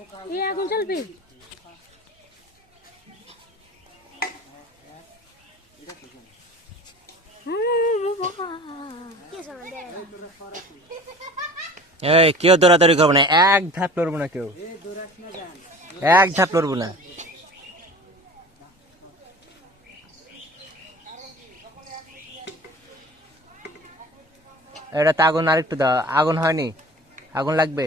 ये आগুন জ্বলবে এই কেউ দৌড়াদৌড়ি করবো না, এক ধাপ লড়বো না, কেউ এক ধাপ লড়বো না। এটা তো আগুন আরেকটু দাও, আগুন হয়নি, আগুন লাগবে।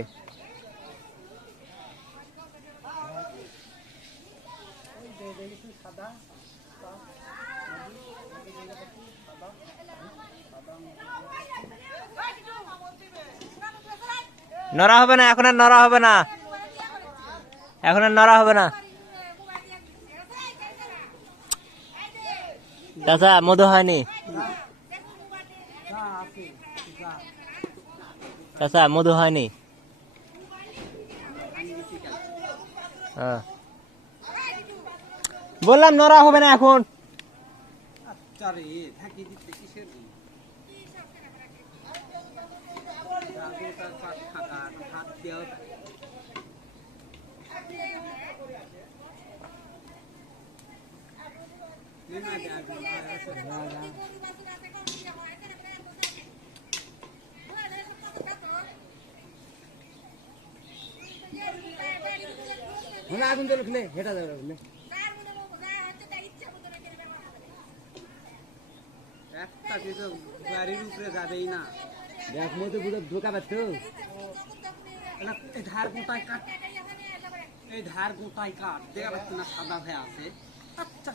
নড়া হবে না, এখন আর নড়া হবে না, এখন আর নড়া হবে না। চাচা মধু হয়নি, চাচা মধু হয়নি। হ্যাঁ বললাম নড়া হবে না এখন। আগুন তো লুকলে হেটা যাবে একটা কিছু গাড়ির উপরে যাবেই না। দেখ মধ্যে পুরো ঢোকা পাচ্ছ, এই ধার গোটায় কাট, এই ধার গোটায় কাট দেখা পাচ্ছ না, সাদা হয়ে আছে। আচ্ছা